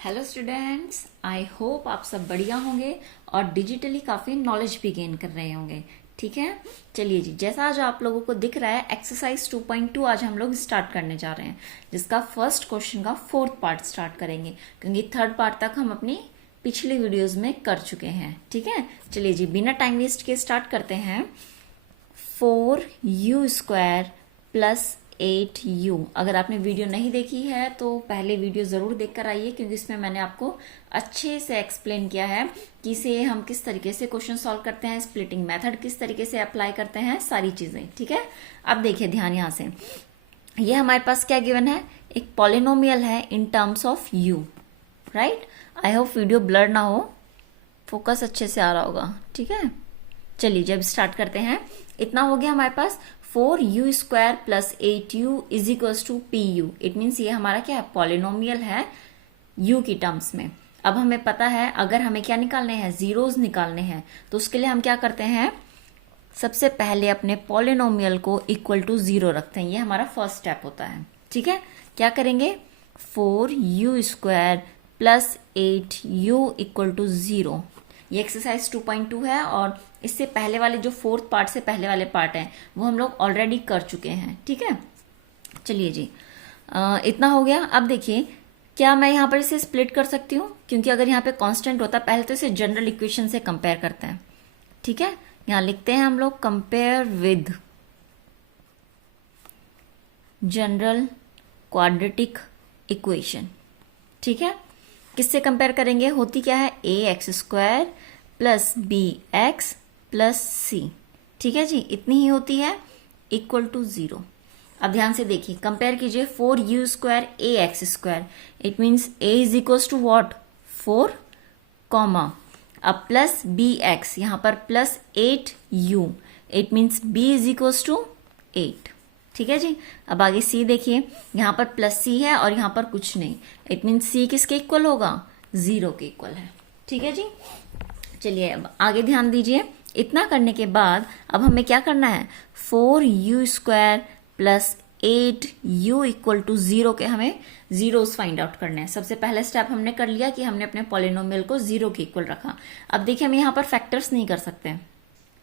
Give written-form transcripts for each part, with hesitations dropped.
Hello students, I hope आप सब बढ़िया होंगे और डिजिटली काफ़ी नॉलेज भी गेन कर रहे होंगे। ठीक है, चलिए जी, जैसा आज आप लोगों को दिख रहा है एक्सरसाइज 2.2 आज हम लोग स्टार्ट करने जा रहे हैं, जिसका फर्स्ट क्वेश्चन का फोर्थ पार्ट स्टार्ट करेंगे क्योंकि थर्ड पार्ट तक हम अपनी पिछली वीडियोस में कर चुके हैं। ठीक है, चलिए जी, बिना टाइम वेस्ट के स्टार्ट करते हैं। 4u² plus 8u। अगर आपने वीडियो नहीं देखी है तो पहले वीडियो ज़रूर देख कर आइए, क्योंकि इसमें मैंने आपको अच्छे से एक्सप्लेन किया है कि इसे हम किस तरीके से क्वेश्चन सॉल्व करते हैं, स्प्लिटिंग मेथड किस तरीके से अप्लाई करते हैं, सारी चीज़ें। ठीक है, अब देखिए ध्यान यहाँ से, ये हमारे पास क्या गिवन है, एक पॉलिनोमियल है इन terms of u, right. I hope video blur ना हो, फोकस अच्छे से आ रहा होगा। ठीक है, चलिए जब स्टार्ट करते हैं, इतना हो गया हमारे पास 4u² plus 8u is equals to p u. It means ये हमारा क्या है, पॉलिनोमियल है u की टर्म्स में। अब हमें पता है अगर हमें क्या निकालने हैं, जीरोस निकालने हैं, तो उसके लिए हम क्या करते हैं, सबसे पहले अपने पॉलिनोमियल को इक्वल टू 0 रखते हैं। ये हमारा फर्स्ट स्टेप होता है। ठीक है, क्या करेंगे, 4u² plus 8u equal to 0। ये एक्सरसाइज 2.2 है और इससे पहले वाले जो फोर्थ पार्ट से पहले वाले पार्ट हैं वो हम लोग ऑलरेडी कर चुके हैं। ठीक है, चलिए जी, इतना हो गया। अब देखिए, क्या मैं यहाँ पर इसे स्प्लिट कर सकती हूँ, क्योंकि अगर यहाँ पे कांस्टेंट होता पहले तो इसे जनरल इक्वेशन से कंपेयर करते हैं। ठीक है, यहाँ लिखते हैं हम लोग compare with general quadratic equation. ठीक है, किससे कंपेयर करेंगे, होती क्या है, ax² plus bx plus c। ठीक है जी, इतनी ही होती है, इक्वल टू 0। अब ध्यान से देखिए, कंपेयर कीजिए 4u² ax²। It means a is equal to what, 4 comma, अब प्लस bx, यहाँ पर plus 8u। It means b is equal to 8। ठीक है जी, अब आगे c देखिए, यहाँ पर प्लस c है और यहाँ पर कुछ नहीं। इट मीन्स c किसके इक्वल होगा, 0 के इक्वल है। ठीक है जी, चलिए अब आगे ध्यान दीजिए। इतना करने के बाद अब हमें क्या करना है, 4u² plus 8u equal to 0 के हमें जीरोस फाइंड आउट करने हैं। सबसे पहला स्टेप हमने कर लिया कि हमने अपने पॉलिनोमियल को 0 के इक्वल रखा। अब देखिए, हम यहाँ पर फैक्टर्स नहीं कर सकते।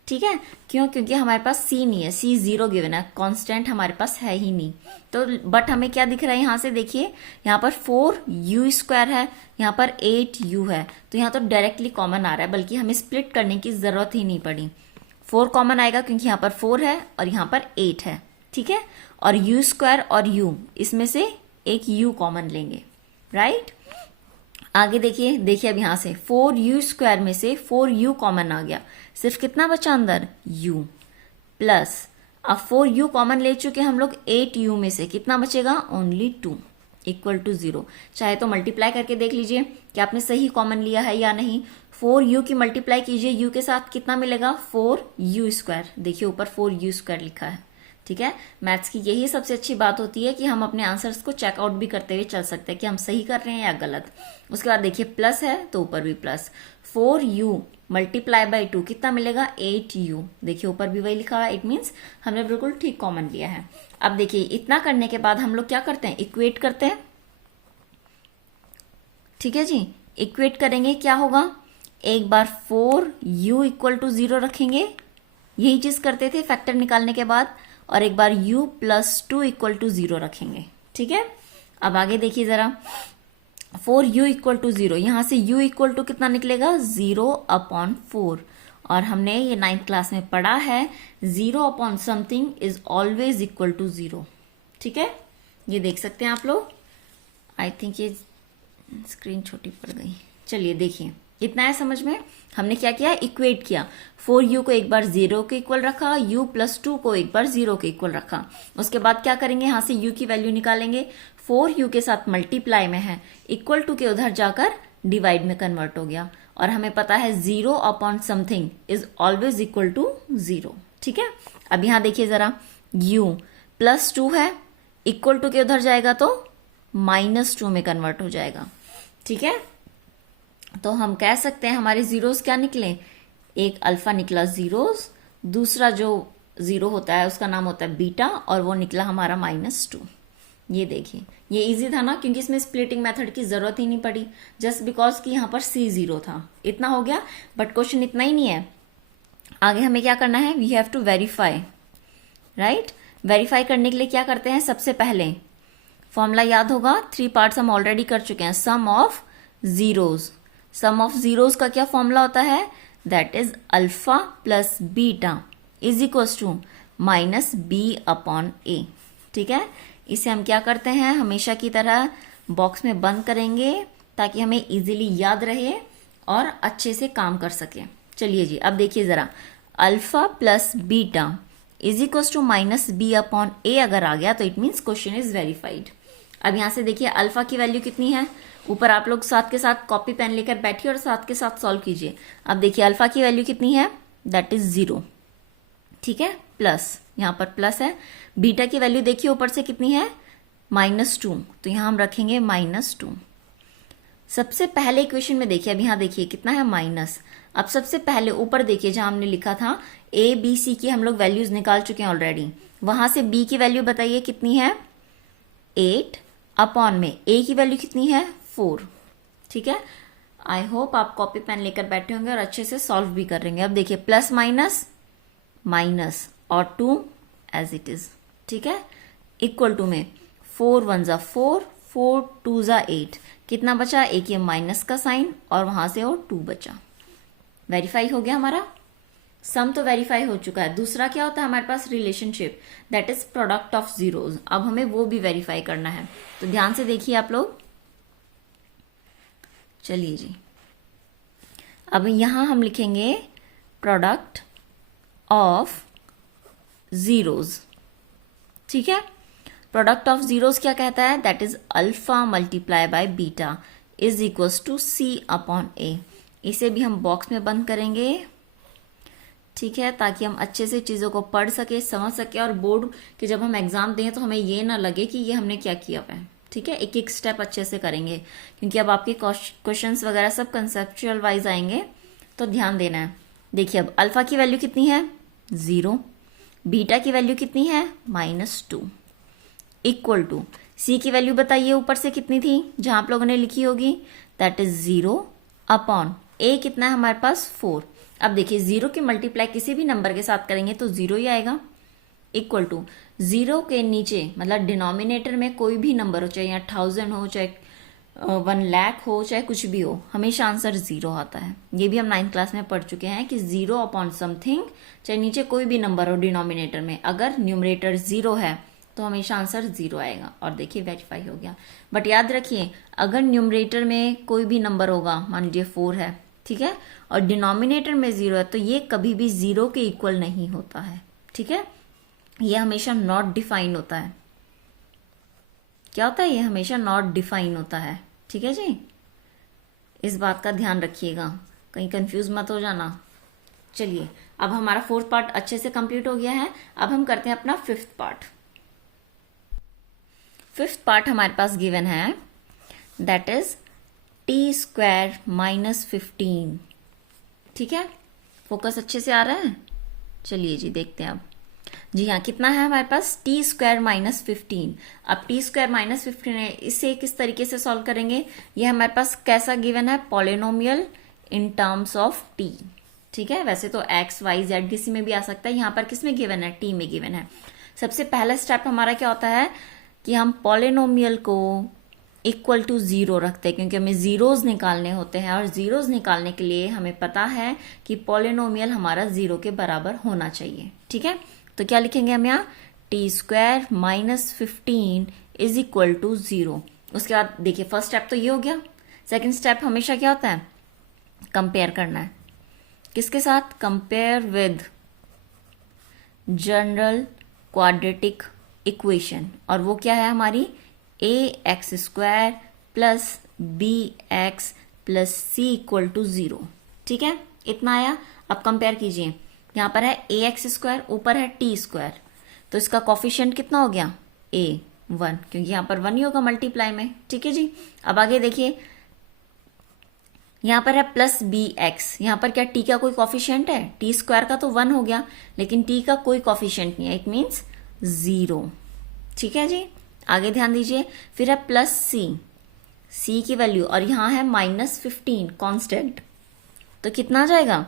ठीक है, क्यों, क्योंकि हमारे पास c नहीं है, c 0 गिवन है, कांस्टेंट हमारे पास है ही नहीं। तो बट हमें क्या दिख रहा है, यहाँ से देखिए, यहाँ पर 4u² है, यहाँ पर 8u है, तो यहाँ तो डायरेक्टली कॉमन आ रहा है, बल्कि हमें स्प्लिट करने की जरूरत ही नहीं पड़ी। 4 कॉमन आएगा क्योंकि यहाँ पर 4 है और यहाँ पर 8 है। ठीक है, और u² और u, इसमें से एक u कॉमन लेंगे, राइट। आगे देखिए, अब यहाँ से 4u² में से 4u कॉमन आ गया, सिर्फ कितना बचा अंदर, u प्लस, अब 4u कॉमन ले चुके हम लोग, 8u में से कितना बचेगा, ओनली 2 इक्वल टू 0। चाहे तो मल्टीप्लाई करके देख लीजिए कि आपने सही कॉमन लिया है या नहीं। 4u की मल्टीप्लाई कीजिए u के साथ, कितना मिलेगा, 4u²। देखिए ऊपर 4u² लिखा है। ठीक है, मैथ्स की यही सबसे अच्छी बात होती है कि हम अपने आंसर्स को चेकआउट भी करते हुए चल सकते हैं कि हम सही कर रहे हैं या गलत। उसके बाद देखिए प्लस है तो ऊपर भी प्लस, 4u मल्टीप्लाई बाई 2 कितना मिलेगा, 8u। देखिए ऊपर भी वही लिखा है, इट मीन्स हमने बिल्कुल ठीक कॉमन लिया है। अब देखिए, इतना करने के बाद हम लोग क्या करते हैं, इक्वेट करते हैं। ठीक है जी, इक्वेट करेंगे, क्या होगा, एक बार 4u इक्वल टू 0 रखेंगे, यही चीज करते थे फैक्टर निकालने के बाद, और एक बार u प्लस 2 इक्वल टू 0 रखेंगे। ठीक है, अब आगे देखिए जरा, 4u इक्वल टू 0, यहां से u इक्वल टू कितना निकलेगा, 0/4। और हमने ये 9th क्लास में पढ़ा है, 0 something is always equal to 0। ठीक है, ये देख सकते हैं आप लोग। आई थिंक ये स्क्रीन छोटी पड़ गई। चलिए देखिए, इतना है समझ में। हमने क्या किया, इक्वेट किया, 4u को एक बार 0 के इक्वल रखा, u प्लस 2 को एक बार 0 के इक्वल रखा। उसके बाद क्या करेंगे, यहाँ से u की वैल्यू निकालेंगे, 4u के साथ मल्टीप्लाई में है, इक्वल टू के उधर जाकर डिवाइड में कन्वर्ट हो गया, और हमें पता है 0 something is always equal to 0। ठीक है, अब यहाँ देखिए जरा, u प्लस 2 है, इक्वल टू के उधर जाएगा तो -2 में कन्वर्ट हो जाएगा। ठीक है, तो हम कह सकते हैं हमारे जीरोस क्या निकले, एक अल्फा निकला जीरोस, दूसरा जो 0 होता है उसका नाम होता है बीटा, और वो निकला हमारा -2। ये देखिए, ये इजी था ना, क्योंकि इसमें स्प्लिटिंग मेथड की जरूरत ही नहीं पड़ी, जस्ट बिकॉज कि यहाँ पर C 0 था, इतना हो गया। बट क्वेश्चन इतना ही नहीं है, आगे हमें क्या करना है, we have to verify, right. Verify करने के लिए क्या करते हैं, सबसे पहले फॉर्मूला याद होगा, 3 पार्ट्स हम ऑलरेडी कर चुके हैं, sum of zeros. Sum of zeros का क्या फॉर्मूला होता है, that is alpha plus beta is equals to minus b upon a. ठीक है, इसे हम क्या करते हैं, हमेशा की तरह बॉक्स में बंद करेंगे ताकि हमें इजीली याद रहे और अच्छे से काम कर सके। चलिए जी, अब देखिए जरा, alpha plus beta is equals to minus b upon a अगर आ गया तो it means question is verified. अब यहां से देखिए अल्फा की वैल्यू कितनी है, ऊपर आप लोग साथ के साथ कॉपी पेन लेकर बैठिए और साथ के साथ सॉल्व कीजिए। अब देखिए अल्फा की वैल्यू कितनी है, दैट इज 0, ठीक है, प्लस यहां पर प्लस है। बीटा की वैल्यू देखिए ऊपर से कितनी है, -2, तो यहां हम रखेंगे -2। सबसे पहले इक्वेशन में देखिए, अब यहां देखिए कितना है, माइनस। अब सबसे पहले ऊपर देखिए जहां हमने लिखा था ए बी सी की हम लोग वैल्यूज निकाल चुके हैं ऑलरेडी, वहां से बी की वैल्यू बताइए कितनी है, 8 अपॉन में ए की वैल्यू कितनी है, 4। ठीक है, आई होप आप कॉपी पेन लेकर बैठे होंगे और अच्छे से सॉल्व भी कर लेंगे। अब देखिए प्लस माइनस माइनस और 2 एज इट इज, ठीक है, इक्वल टू में 4 1 जा 4, 4 2 जा 8, कितना बचा, एक ये माइनस का साइन और वहां से और 2 बचा। वेरीफाई हो गया हमारा सम, तो वेरीफाई हो चुका है। दूसरा क्या होता है हमारे पास, relationship, that is product of zeros. अब हमें वो भी वेरीफाई करना है, तो ध्यान से देखिए आप लोग। चलिए जी, अब यहां हम लिखेंगे प्रोडक्ट ऑफ जीरोज। ठीक है, प्रोडक्ट ऑफ जीरोज क्या कहता है, that is alpha multiply by beta is equals to C upon a. इसे भी हम बॉक्स में बंद करेंगे, ठीक है, ताकि हम अच्छे से चीजों को पढ़ सके, समझ सके, और बोर्ड के जब हम एग्जाम दें तो हमें ये ना लगे कि ये हमने क्या किया हुआ है। ठीक है, एक एक स्टेप अच्छे से करेंगे, क्योंकि अब आपके क्वेश्चंस वगैरह सब कंसेप्चुअल वाइज आएंगे, तो ध्यान देना है। देखिए अब अल्फा की वैल्यू कितनी है, 0, बीटा की वैल्यू कितनी है, -2, इक्वल टू C की वैल्यू बताइए ऊपर से कितनी थी जहां आप लोगों ने लिखी होगी, दैट इज 0 अपॉन ए कितना है हमारे पास, 4। अब देखिए 0 की मल्टीप्लाई किसी भी नंबर के साथ करेंगे तो 0 ही आएगा, इक्वल टू 0 के नीचे मतलब डिनोमिनेटर में कोई भी नंबर हो, चाहे यहाँ 1000 हो, चाहे 1 लाख हो, चाहे कुछ भी हो, हमेशा आंसर 0 आता है। ये भी हम 9th क्लास में पढ़ चुके हैं कि 0 अपॉन समथिंग, चाहे नीचे कोई भी नंबर हो डिनोमिनेटर में, अगर न्यूमरेटर 0 है तो हमेशा आंसर 0 आएगा। और देखिए वेरीफाई हो गया। बट याद रखिए अगर न्यूमरेटर में कोई भी नंबर होगा, मान लीजिए 4 है, ठीक है, और डिनोमिनेटर में 0 है, तो ये कभी भी 0 के इक्वल नहीं होता है। ठीक है, ये हमेशा नॉट डिफाइन होता है। क्या होता है, ये हमेशा नॉट डिफाइन होता है। ठीक है जी, इस बात का ध्यान रखिएगा, कहीं कंफ्यूज मत हो जाना। चलिए अब हमारा 4th पार्ट अच्छे से कंप्लीट हो गया है। अब हम करते हैं अपना 5th पार्ट। 5th पार्ट हमारे पास गिवन है, दैट इज t² -15। ठीक है, फोकस अच्छे से आ रहा है। चलिए जी देखते हैं अब। जी हाँ, कितना है हमारे पास, t² -15। अब t² -15 है, इसे किस तरीके से सॉल्व करेंगे, ये हमारे पास कैसा गिवन है, polynomial in terms of t। ठीक है, वैसे तो x y z किसी में भी आ सकता है, यहाँ पर किस में गिवन है, t में गिवन है। सबसे पहला स्टेप हमारा क्या होता है कि हम पॉलिनोमियल को इक्वल टू 0 रखते हैं, क्योंकि हमें जीरोज निकालने होते हैं, और जीरोज निकालने के लिए हमें पता है कि पॉलिनोमियल हमारा 0 के बराबर होना चाहिए। ठीक है, तो क्या लिखेंगे हम यहाँ, t² -15 इज इक्वल टू 0। उसके बाद देखिए फर्स्ट स्टेप तो ये हो गया। सेकंड स्टेप हमेशा क्या होता है, कंपेयर करना है, किसके साथ, compare with general quadratic equation, और वो क्या है हमारी, ax² plus bx plus c equal to 0। ठीक है, इतना आया। अब कंपेयर कीजिए, यहां पर है ax², ऊपर है t², तो इसका कॉफिशिएंट कितना हो गया, a1, क्योंकि यहां पर 1 ही होगा मल्टीप्लाई में। ठीक है जी, अब आगे देखिए, यहां पर है प्लस bx, यहां पर क्या t का कोई कॉफिशिएंट है, t² का तो 1 हो गया, लेकिन t का कोई कॉफिशिएंट नहीं है, इट मीन्स 0। ठीक है जी, आगे ध्यान दीजिए, फिर है प्लस सी की वैल्यू, और यहाँ है -15 कांस्टेंट, तो कितना आ जाएगा,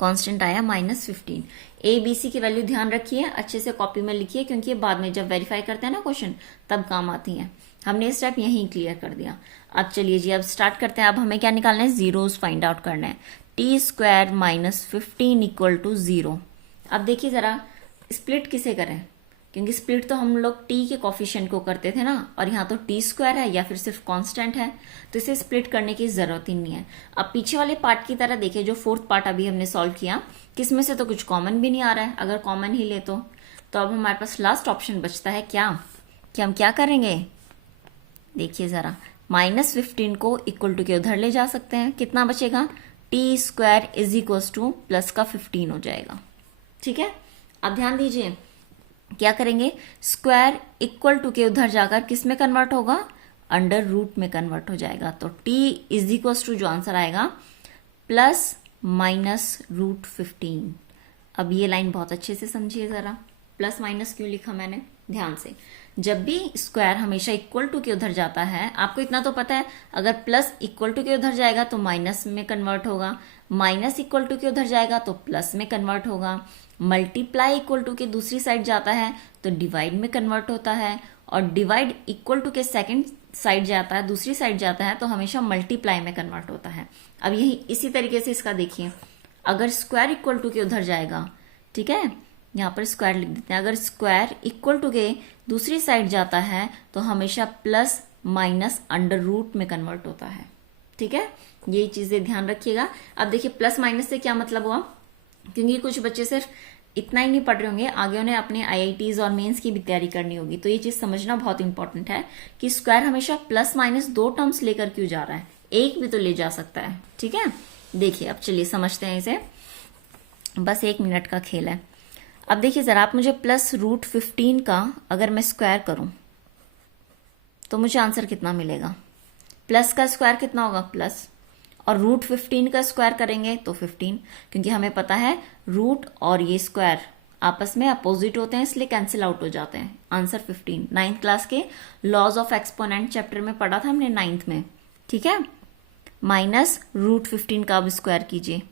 कांस्टेंट आया -15। ए बी सी की वैल्यू ध्यान रखिए, अच्छे से कॉपी में लिखिए, क्योंकि ये बाद में जब वेरीफाई करते हैं ना क्वेश्चन तब काम आती हैं। हमने स्टेप यहीं क्लियर कर दिया। अब चलिए जी, अब स्टार्ट करते हैं। अब हमें क्या निकालना है, जीरोस फाइंड आउट करना है। t² - 15 = 0। अब देखिए जरा, स्प्लिट किसे करें, क्योंकि स्प्लिट तो हम लोग t के कॉफिशिएंट को करते थे ना, और यहाँ तो t² है या फिर सिर्फ कांस्टेंट है, तो इसे स्प्लिट करने की जरूरत ही नहीं है। अब पीछे वाले पार्ट की तरह देखिए, जो फोर्थ पार्ट अभी हमने सॉल्व किया, किसमें से तो कुछ कॉमन भी नहीं आ रहा है। अगर कॉमन ही ले तो अब हमारे पास लास्ट ऑप्शन बचता है क्या, कि हम क्या करेंगे, देखिए जरा, -15 को इक्वल टू के उधर ले जा सकते हैं, कितना बचेगा, t² = प्लस का 15 हो जाएगा। ठीक है, अब ध्यान दीजिए क्या करेंगे, स्क्वायर इक्वल टू के उधर जाकर किस में कन्वर्ट होगा, अंडर रूट में कन्वर्ट हो जाएगा। तो t जो आंसर आएगा +-√15। अब ये लाइन बहुत अच्छे से समझिए जरा, प्लस माइनस क्यों लिखा मैंने, ध्यान से। जब भी स्क्वायर हमेशा इक्वल टू के उधर जाता है, आपको इतना तो पता है, अगर प्लस इक्वल टू के उधर जाएगा तो माइनस में कन्वर्ट होगा, माइनस इक्वल टू के उधर जाएगा तो प्लस में कन्वर्ट होगा, मल्टीप्लाई इक्वल टू के दूसरी साइड जाता है तो डिवाइड में कन्वर्ट होता है, और डिवाइड इक्वल टू के सेकंड साइड जाता है, दूसरी साइड जाता है तो हमेशा मल्टीप्लाई में कन्वर्ट होता है। अब यही इसी तरीके से इसका देखिए, अगर स्क्वायर इक्वल टू के उधर जाएगा, ठीक है, यहाँ पर स्क्वायर लिख देते हैं, अगर स्क्वायर इक्वल टू के दूसरी साइड जाता है तो हमेशा प्लस माइनस अंडर रूट में कन्वर्ट होता है। ठीक है, ये चीजें ध्यान रखिएगा। अब देखिए प्लस माइनस से क्या मतलब हुआ, क्योंकि कुछ बच्चे सिर्फ इतना ही नहीं पढ़ रहे होंगे, आगे उन्हें अपने IITs और मेंस की भी तैयारी करनी होगी, तो ये चीज समझना बहुत इंपॉर्टेंट है कि स्क्वायर हमेशा प्लस माइनस 2 टर्म्स लेकर क्यों जा रहा है, एक भी तो ले जा सकता है। ठीक है, देखिए अब चलिए समझते हैं इसे, बस 1 मिनट का खेल है। अब देखिए जरा, आप मुझे +√15 का अगर मैं स्क्वायर करूं तो मुझे आंसर कितना मिलेगा, प्लस का स्क्वायर कितना होगा प्लस, और √15 का स्क्वायर करेंगे तो 15, क्योंकि हमें पता है रूट और ये स्क्वायर आपस में अपोजिट होते हैं, इसलिए कैंसिल आउट हो जाते हैं। आंसर 15। 9th क्लास के लॉज ऑफ एक्सपोनेंट चैप्टर में पढ़ा था हमने 9th में। ठीक है, -√15 का अब स्क्वायर कीजिए,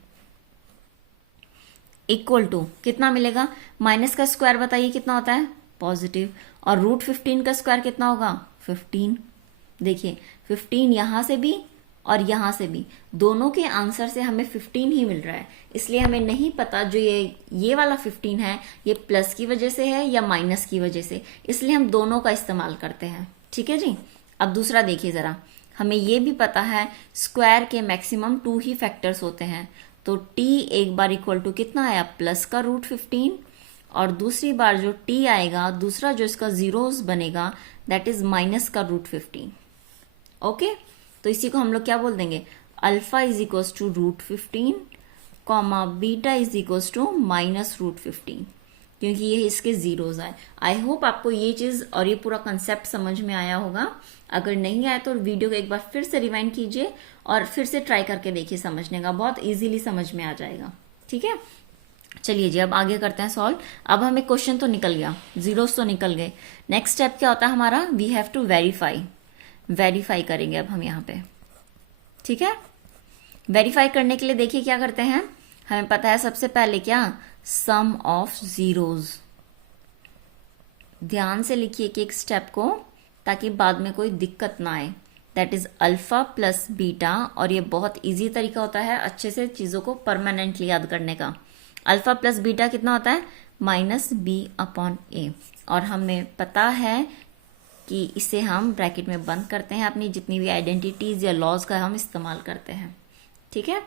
इक्वल टू कितना मिलेगा, माइनस का स्क्वायर बताइए कितना होता है, पॉजिटिव, और √15 का स्क्वायर कितना होगा 15। देखिए 15 यहां से भी और यहां से भी, दोनों के आंसर से हमें 15 ही मिल रहा है, इसलिए हमें नहीं पता जो ये वाला 15 है ये प्लस की वजह से है या माइनस की वजह से, इसलिए हम दोनों का इस्तेमाल करते हैं। ठीक है जी, अब दूसरा देखिए जरा, हमें ये भी पता है स्क्वायर के मैक्सिमम 2 ही फैक्टर्स होते हैं, तो t एक बार इक्वल टू कितना आया, प्लस का √15, और दूसरी बार जो t आएगा, दूसरा जो इसका जीरोस बनेगा, दैट इज माइनस का √15। ओके, तो इसी को हम लोग क्या बोल देंगे, अल्फा = √15, बीटा = -√15, क्योंकि ये इसके जीरोस आए। आई होप आपको ये चीज और ये पूरा कंसेप्ट समझ में आया होगा। अगर नहीं आया तो वीडियो को एक बार फिर से रिवाइंड कीजिए और फिर से ट्राई करके देखिए समझने का, बहुत इजीली समझ में आ जाएगा। ठीक है, चलिए जी अब आगे करते हैं सॉल्व। अब हमें क्वेश्चन तो निकल गया, जीरोस तो निकल गए, नेक्स्ट स्टेप क्या होता है हमारा, वी हैव टू वेरीफाई करेंगे अब हम यहाँ पे। ठीक है, वेरीफाई करने के लिए देखिए क्या करते हैं, हमें पता है सबसे पहले क्या, सम ऑफ जीरोस। ध्यान से लिखिए कि एक स्टेप को, ताकि बाद में कोई दिक्कत ना आए। That is alpha plus beta, और ये बहुत इजी तरीका होता है अच्छे से चीजों को परमानेंटली याद करने का। अल्फा प्लस बीटा कितना होता है, -b/a, और हमें पता है कि इसे हम ब्रैकेट में बंद करते हैं, अपनी जितनी भी आइडेंटिटीज या लॉज का हम इस्तेमाल करते हैं। ठीक है,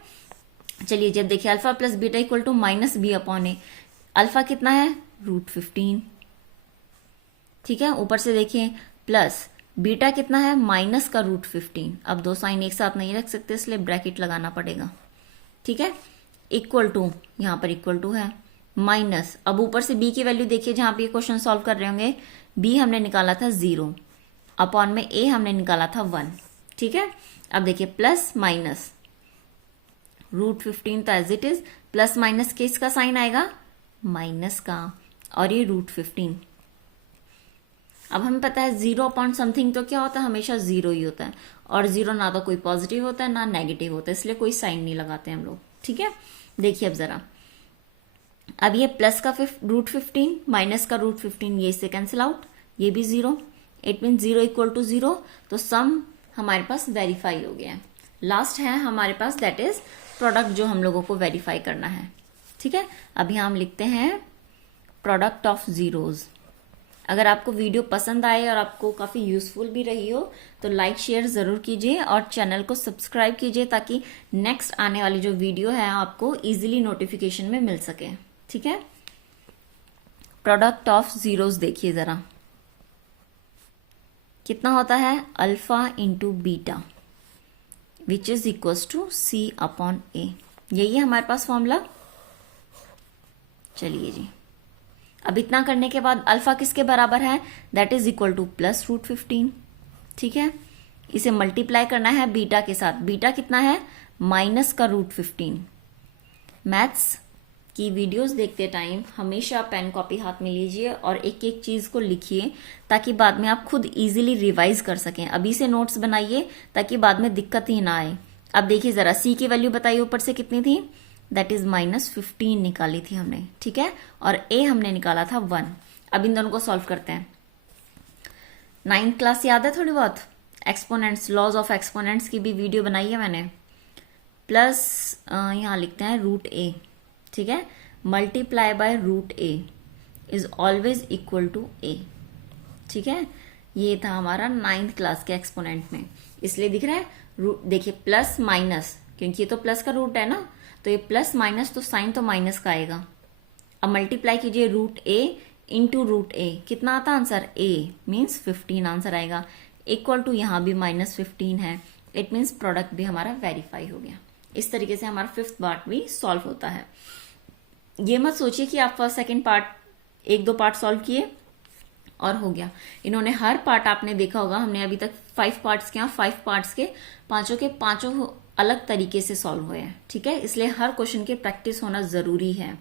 चलिए जब देखिए alpha plus beta equal to -b/a, alpha कितना है √15। ठीक है, ऊपर से देखिए प्लस बीटा कितना है, माइनस का √15। अब 2 साइन एक साथ नहीं रख सकते, इसलिए ब्रैकेट लगाना पड़ेगा। ठीक है, इक्वल टू, यहां पर इक्वल टू है, माइनस, अब ऊपर से b की वैल्यू देखिए, जहां पे ये क्वेश्चन सॉल्व कर रहे होंगे, b हमने निकाला था 0, अपॉन में a हमने निकाला था 1। ठीक है, अब देखिए प्लस माइनस √15 तो as it is, plus minus किसका साइन आएगा, माइनस का, और ये √15। अब हमें पता है 0 अपॉन समथिंग तो क्या होता है, हमेशा 0 ही होता है, और 0 ना तो कोई पॉजिटिव होता है ना नेगेटिव होता है, इसलिए कोई साइन नहीं लगाते हम लोग। ठीक है, देखिए अब जरा, अब ये प्लस का √15 माइनस का √15, ये इससे कैंसिल आउट, ये भी 0, इट मीन 0 इक्वल टू 0, तो सम हमारे पास वेरीफाई हो गया है। लास्ट है हमारे पास, दैट इज प्रोडक्ट, जो हम लोगों को वेरीफाई करना है। ठीक है, अब यहां हम लिखते हैं प्रोडक्ट ऑफ जीरोज। अगर आपको वीडियो पसंद आए और आपको काफी यूजफुल भी रही हो तो लाइक शेयर जरूर कीजिए और चैनल को सब्सक्राइब कीजिए, ताकि नेक्स्ट आने वाली जो वीडियो है आपको इजीली नोटिफिकेशन में मिल सके। ठीक है, प्रोडक्ट ऑफ जीरोज देखिए जरा, कितना होता है, alpha into beta which is equals to C upon A। यही है हमारे पास फॉर्मूला। चलिए जी, अब इतना करने के बाद अल्फा किसके बराबर है, that is equal two plus √15। ठीक है, इसे मल्टीप्लाई करना है बीटा के साथ, बीटा कितना है, माइनस का √15। मैथ्स की वीडियोस देखते टाइम हमेशा पेन कॉपी हाथ में लीजिए और एक एक चीज को लिखिए, ताकि बाद में आप खुद इजीली रिवाइज कर सकें। अभी से नोट्स बनाइए ताकि बाद में दिक्कत ही ना आए। अब देखिए जरा, C की वैल्यू बताइए ऊपर से कितनी थी, दैट इज -15 निकाली थी हमने। ठीक है, और A हमने निकाला था 1। अब इन दोनों को सॉल्व करते हैं। 9th क्लास याद है थोड़ी बहुत, एक्सपोनेंट्स, लॉज ऑफ एक्सपोनेंट्स की भी वीडियो बनाई है मैंने। प्लस यहाँ लिखते हैं √A। ठीक है, multiply by √A is always equal to A। ठीक है, ये था हमारा 9th क्लास के एक्सपोनेंट में, इसलिए दिख रहा है देखिए प्लस माइनस, क्योंकि ये तो प्लस का रूट है ना, तो ये प्लस माइनस तो साइन तो माइनस का आएगा। अब मल्टीप्लाई कीजिए √A इंटू √A, कितना आता आंसर, A मीन्स 15 आंसर आएगा, इक्वल टू यहाँ भी -15 है, इट मीन्स प्रोडक्ट भी हमारा वेरीफाई हो गया। इस तरीके से हमारा 5th पार्ट भी सॉल्व होता है। ये मत सोचिए कि आप first second part 1-2 part solve किए और हो गया। इन्होंने हर पार्ट, आपने देखा होगा, हमने अभी तक 5 पार्ट्स किया, 5 पार्ट्स के पांचों अलग तरीके से सॉल्व हुए हैं। ठीक है, इसलिए हर क्वेश्चन की प्रैक्टिस होना जरूरी है,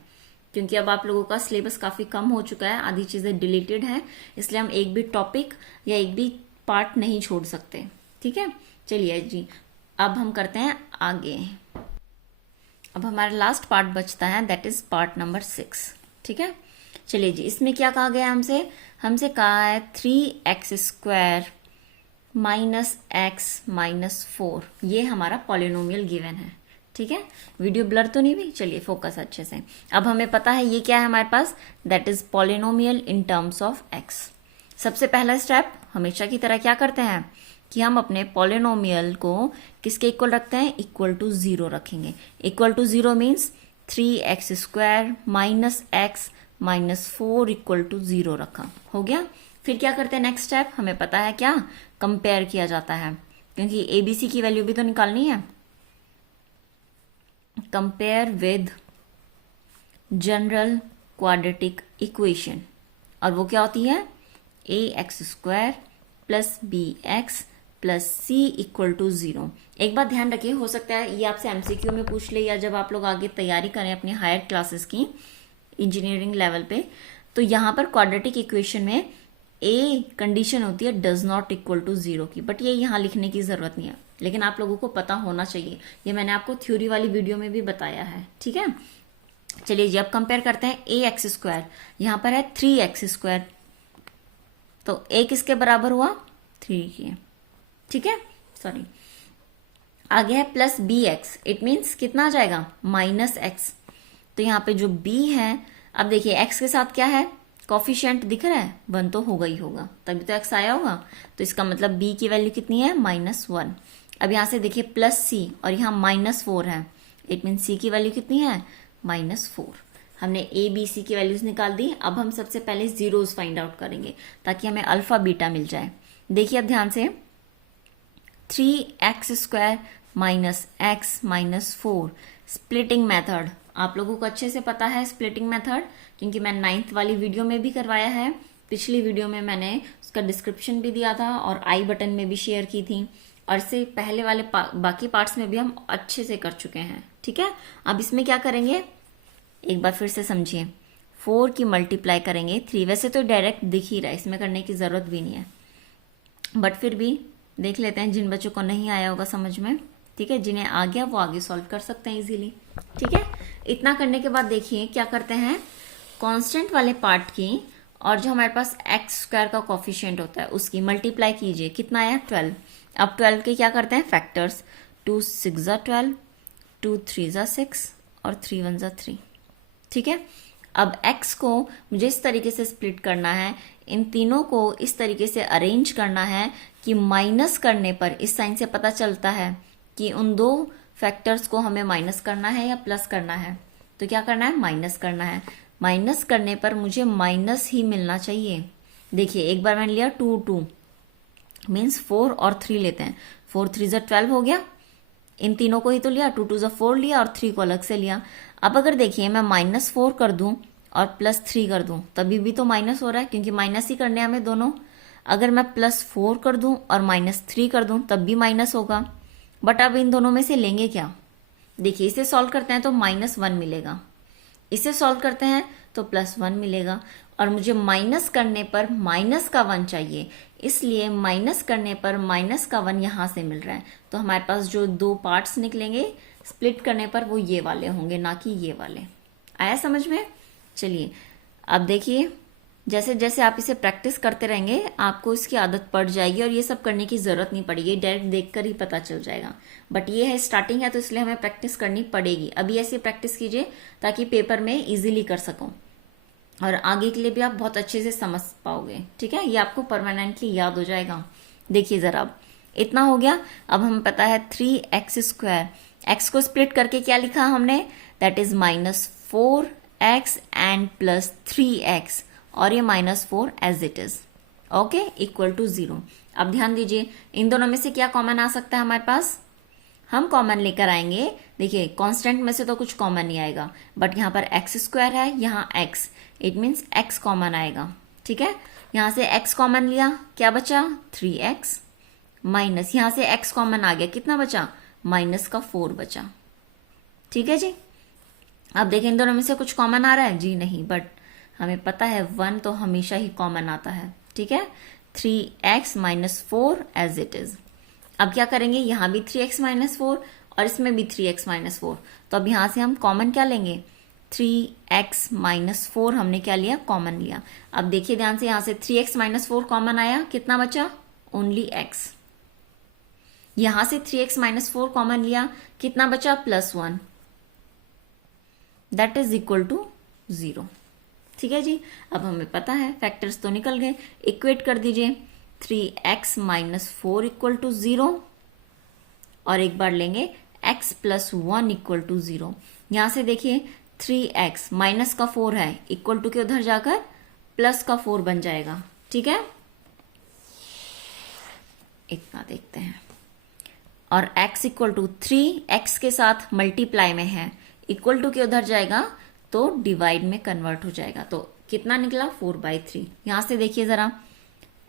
क्योंकि अब आप लोगों का सिलेबस काफी कम हो चुका है, आधी चीजें डिलीटेड है, इसलिए हम एक भी टॉपिक या एक भी पार्ट नहीं छोड़ सकते। ठीक है, चलिए जी, अब हम करते हैं आगे। अब हमारा लास्ट पार्ट बचता है, दैट इज पार्ट नंबर 6। ठीक है, चलिए जी, इसमें क्या कहा गया हमसे कहा है 3x² -x -4, ये हमारा पॉलिनोमियल गिवन है। ठीक है, वीडियो ब्लर तो नहीं हुई, चलिए फोकस अच्छे से। अब हमें पता है ये क्या है हमारे पास, that is polynomial in terms of x। सबसे पहला स्टेप हमेशा की तरह क्या करते हैं कि हम अपने पॉलिनोमियल को किसके इक्वल रखते हैं, इक्वल टू 0 रखेंगे। Equal to 0 means 3x² -x -4 equal to 0 रखा, हो गया। फिर क्या करते हैं, नेक्स्ट स्टेप हमें पता है क्या, कंपेयर किया जाता है, क्योंकि ABC की वैल्यू भी तो निकालनी है। Compare with general quadratic equation, और वो क्या होती है, ax² + bx + c equal to 0। एक बात ध्यान रखिए, हो सकता है ये आपसे MCQ में पूछ ले, या जब आप लोग आगे तैयारी करें अपनी हायर क्लासेस की इंजीनियरिंग लेवल पे, तो यहाँ पर क्वाड्रेटिक इक्वेशन में A कंडीशन होती है डज नॉट इक्वल टू 0 की, बट ये यहाँ लिखने की जरूरत नहीं है, लेकिन आप लोगों को पता होना चाहिए, ये मैंने आपको थ्योरी वाली वीडियो में भी बताया है। ठीक है, चलिए जी, अब कंपेयर करते हैं ax², यहाँ पर है 3x², तो A किसके बराबर हुआ, 3 की। ठीक है, सॉरी, आगे है +bx, इट मीन्स कितना आ जाएगा, -x। तो यहाँ पे जो b है, अब देखिए x के साथ क्या है, कॉफिशिएंट दिख रहा है, 1 तो होगा ही होगा, तभी तो x आया होगा, तो इसका मतलब b की वैल्यू कितनी है, -1। अब यहाँ से देखिए +c और यहाँ -4 है, इट मीन c की वैल्यू कितनी है, -4। हमने a b c की वैल्यूज निकाल दी। अब हम सबसे पहले जीरोस फाइंड आउट करेंगे ताकि हमें अल्फा बीटा मिल जाए। देखिए अब ध्यान से, 3x² -x -4 स्प्लिटिंग मेथड, आप लोगों को अच्छे से पता है स्प्लिटिंग मेथड, क्योंकि मैं 9th वाली वीडियो में भी करवाया है, पिछली वीडियो में मैंने उसका डिस्क्रिप्शन भी दिया था और आई बटन में भी शेयर की थी, और इससे पहले वाले बाकी पार्ट्स में भी हम अच्छे से कर चुके हैं। ठीक है, अब इसमें क्या करेंगे, एक बार फिर से समझिए। 4 की मल्टीप्लाई करेंगे 3, वैसे तो डायरेक्ट दिख ही रहा है, इसमें करने की ज़रूरत भी नहीं है, बट फिर भी देख लेते हैं जिन बच्चों को नहीं आया होगा समझ में, ठीक है, जिन्हें आ गया वो आगे सॉल्व कर सकते हैं इजीली, ठीक है। इतना करने के बाद देखिए क्या करते हैं, कांस्टेंट वाले पार्ट की और जो हमारे पास एक्स स्क्वायर का कोफिशिएंट होता है उसकी मल्टीप्लाई कीजिए, कितना आया 12। अब 12 के क्या करते हैं फैक्टर्स, 2 6 ज़ा 12, 2 3 ज़ा 6 और 3 1 ज़ा 3, ठीक है। अब x को मुझे इस तरीके से स्प्लिट करना है, इन तीनों को इस तरीके से अरेंज करना है कि माइनस करने पर इस साइन से पता चलता है कि उन दो फैक्टर्स को हमें माइनस करना है या प्लस करना है। तो क्या करना है, माइनस करना है। माइनस करने पर मुझे माइनस ही मिलना चाहिए। देखिए एक बार मैंने लिया 2 2 मीन्स 4 और 3 लेते हैं, 4 3 ज़ा 12 हो गया, इन तीनों को ही तो लिया, 2 2 ज़ा 4 लिया और 3 को अलग से लिया। अब अगर देखिए मैं -4 कर दूं और +3 कर दूं तभी भी तो माइनस हो रहा है, क्योंकि माइनस ही करने हमें दोनों। अगर मैं +4 कर दूं और -3 कर दूं तब भी माइनस होगा, बट अब इन दोनों में से लेंगे क्या। देखिए इसे सॉल्व करते हैं तो -1 मिलेगा, इसे सॉल्व करते हैं तो +1 मिलेगा, और मुझे माइनस करने पर माइनस का 1 चाहिए, इसलिए माइनस करने पर माइनस का 1 यहाँ से मिल रहा है। तो हमारे पास जो दो पार्ट्स निकलेंगे स्प्लिट करने पर वो ये वाले होंगे, ना कि ये वाले। आया समझ में। चलिए अब देखिए जैसे जैसे आप इसे प्रैक्टिस करते रहेंगे आपको इसकी आदत पड़ जाएगी और ये सब करने की जरूरत नहीं पड़ेगी, डायरेक्ट देखकर ही पता चल जाएगा। बट ये है स्टार्टिंग है तो इसलिए हमें प्रैक्टिस करनी पड़ेगी। अभी ऐसे प्रैक्टिस कीजिए ताकि पेपर में इजीली कर सको और आगे के लिए भी आप बहुत अच्छे से समझ पाओगे, ठीक है। ये आपको परमानेंटली याद हो जाएगा। देखिए जरा अब इतना हो गया। अब हमें पता है 3x², x को स्प्लिट करके क्या लिखा हमने, that is -4x and +3x, और ये -4 as it is, okay, equal to 0। अब ध्यान दीजिए इन दोनों में से क्या कॉमन आ सकता है हमारे पास, हम कॉमन लेकर आएंगे। देखिए कांस्टेंट में से तो कुछ कॉमन नहीं आएगा, बट यहाँ पर x² है, यहाँ x, it means x common आएगा, ठीक है। यहाँ से x कॉमन लिया, क्या बचा 3x, माइनस यहाँ से x कॉमन आ गया, कितना बचा -4 बचा, ठीक है जी। अब देखें इन दोनों में से कुछ कॉमन आ रहा है जी नहीं, बट हमें पता है 1 तो हमेशा ही कॉमन आता है, ठीक है। 3x -4 as it is. अब क्या करेंगे, यहाँ भी 3x -4 और इसमें भी 3x -4, तो अब यहाँ से हम कॉमन क्या लेंगे, 3x -4 हमने क्या लिया, कॉमन लिया। अब देखिए ध्यान से यहाँ से 3x -4 कॉमन आया, कितना बचा, ओनली x। यहां से 3x -4 कॉमन लिया, कितना बचा, +1, दैट इज इक्वल टू 0, ठीक है जी। अब हमें पता है फैक्टर्स तो निकल गए, इक्वेट कर दीजिए 3x -4 इक्वल टू 0, और एक बार लेंगे x +1 इक्वल टू 0। यहां से देखिए 3x माइनस का 4 है, इक्वल टू के उधर जाकर प्लस का 4 बन जाएगा, ठीक है। इतना देखते हैं, और x इक्वल टू 3 x के साथ मल्टीप्लाई में है, इक्वल टू के उधर जाएगा तो डिवाइड में कन्वर्ट हो जाएगा, तो कितना निकला 4/3। यहां से देखिए जरा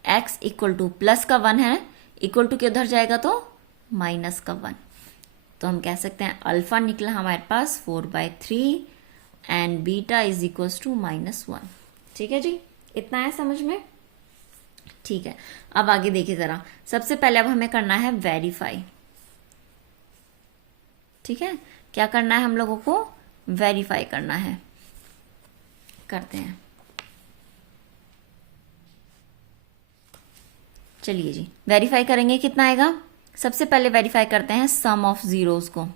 x इक्वल टू प्लस का 1 है, इक्वल टू के उधर जाएगा तो माइनस का 1, तो हम कह सकते हैं अल्फा निकला हमारे पास 4/3 and beta is equal to -1, ठीक है जी। इतना है समझ में, ठीक है। अब आगे देखिए जरा, सबसे पहले अब हमें करना है वेरीफाई, ठीक है। क्या करना है हम लोगों को, वेरीफाई करना है, करते हैं। चलिए जी वेरीफाई करेंगे, कितना आएगा, सबसे पहले वेरीफाई करते हैं सम ऑफ जीरोस को।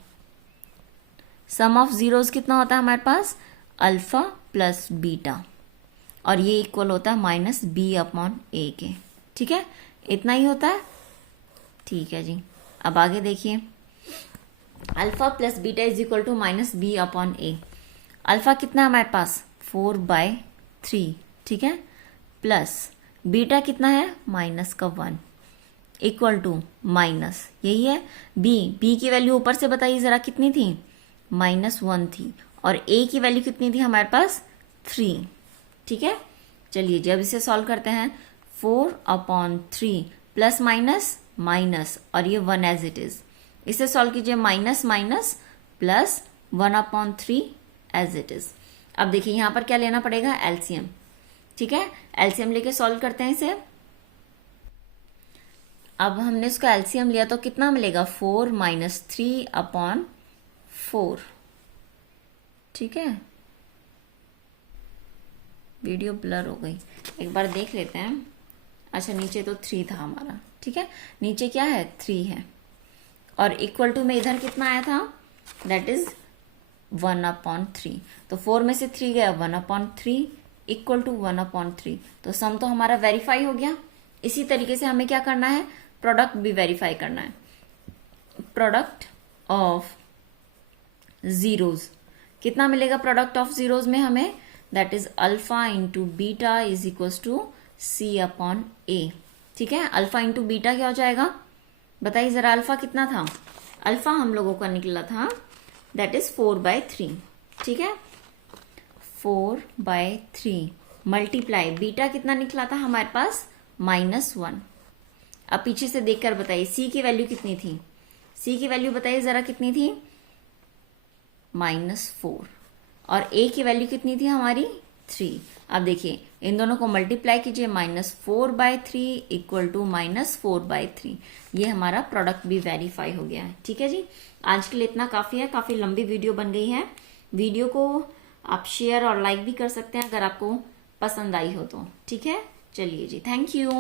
सम ऑफ जीरोस कितना होता है हमारे पास, अल्फा प्लस बीटा, और ये इक्वल होता है -b/a के, ठीक है। इतना ही होता है, ठीक है जी। अब आगे देखिए, alpha plus beta is equal to -b/a। Alpha कितना है हमारे पास 4/3, ठीक है, प्लस बीटा कितना है -1 इक्वल टू माइनस, यही है b की वैल्यू ऊपर से बताइए जरा कितनी थी, -1 थी, और a की वैल्यू कितनी थी हमारे पास 3, ठीक है। चलिए जब इसे सॉल्व करते हैं 4/3 प्लस माइनस माइनस, और ये 1 एज इट इज, इसे सॉल्व कीजिए -- प्लस 1/3 एज इट इज। अब देखिए यहां पर क्या लेना पड़ेगा, एलसीएम। ठीक है, एलसीएम लेके सॉल्व करते हैं इसे। अब हमने इसका एलसीएम लिया तो कितना मिलेगा, 4 माइनस 3 अपॉन 4। ठीक है, वीडियो ब्लर हो गई, एक बार देख लेते हैं। अच्छा, नीचे तो 3 था हमारा। ठीक है, नीचे क्या है, 3 है, और इक्वल टू में इधर कितना आया था, दैट इज 1/3। तो 4 में से 3 गया, 1/3 इक्वल टू 1/3। तो सम तो हमारा वेरीफाई हो गया। इसी तरीके से हमें क्या करना है, प्रोडक्ट भी वेरीफाई करना है। प्रोडक्ट ऑफ जीरोज कितना मिलेगा, प्रोडक्ट ऑफ जीरोज में हमें, that is alpha into beta is equal to C/A। ठीक है, अल्फा इंटू बीटा क्या हो जाएगा, बताइए जरा, अल्फा कितना था, अल्फा हम लोगों का निकला था दैट इज 4/3। ठीक है, 4/3 मल्टीप्लाई बीटा कितना निकला था हमारे पास, -1। अब पीछे से देखकर बताइए C की वैल्यू कितनी थी, C की वैल्यू बताइए जरा कितनी थी, -4, और A की वैल्यू कितनी थी हमारी, 3। अब देखिए इन दोनों को मल्टीप्लाई कीजिए, -4/3 इक्वल टू -4/3। ये हमारा प्रोडक्ट भी वेरीफाई हो गया है। ठीक है जी, आज के लिए इतना काफी है, काफी लंबी वीडियो बन गई है। वीडियो को आप शेयर और लाइक भी कर सकते हैं अगर आपको पसंद आई हो तो। ठीक है, चलिए जी, थैंक यू।